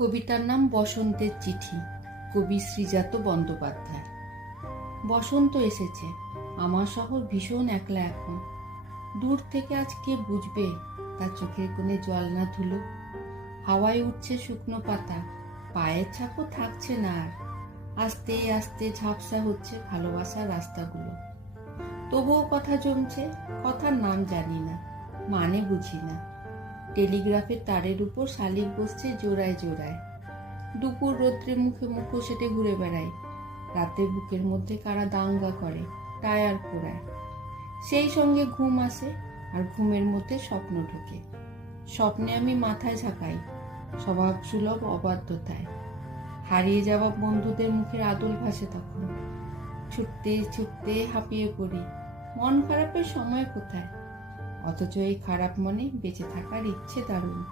কবিতার নাম বসন্তের চিঠি, কবি শ্রীজাত বন্দ্যোপাধ্যায়। বসন্ত এসেছে, আমার শহর ভীষণ একলা এখন। দূর থেকে আজ কে বুঝবে তার চোখের কোণে জল না ধুলো। হাওয়ায় উঠছে শুকনো পাতা, পায়ের ছাপও থাকছে না আর। আস্তে আস্তে ঝাপসা হচ্ছে ভালোবাসার রাস্তাগুলো। তবুও কথা জমছে, কথার নাম জানি না, মানে বুঝি না। টেলিগ্রাফের তারের উপর শালিক বসছে জোড়ায় জোড়ায়। দুপুর রৌদ্রে মুখে মুখো সেটে ঘুরে বেড়ায়। রাতে বুকের মধ্যে কারা দাঙ্গা করে, টায়ার পোড়ায়। সেই সঙ্গে ঘুম আসে, আর ঘুমের মধ্যে স্বপ্ন ঢোকে। স্বপ্নে আমি মাথায় ঝাঁকাই স্বভাব সুলভ অবাধ্যতায়। হারিয়ে যাওয়া বন্ধুদের মুখের আদল ভাসে তখন। ছুটতে ছুটতে হাঁপিয়ে পড়ি, মন খারাপের সময় কোথায়। অথচ এই খারাপ মনে বেঁচে থাকার ইচ্ছে দারুণ।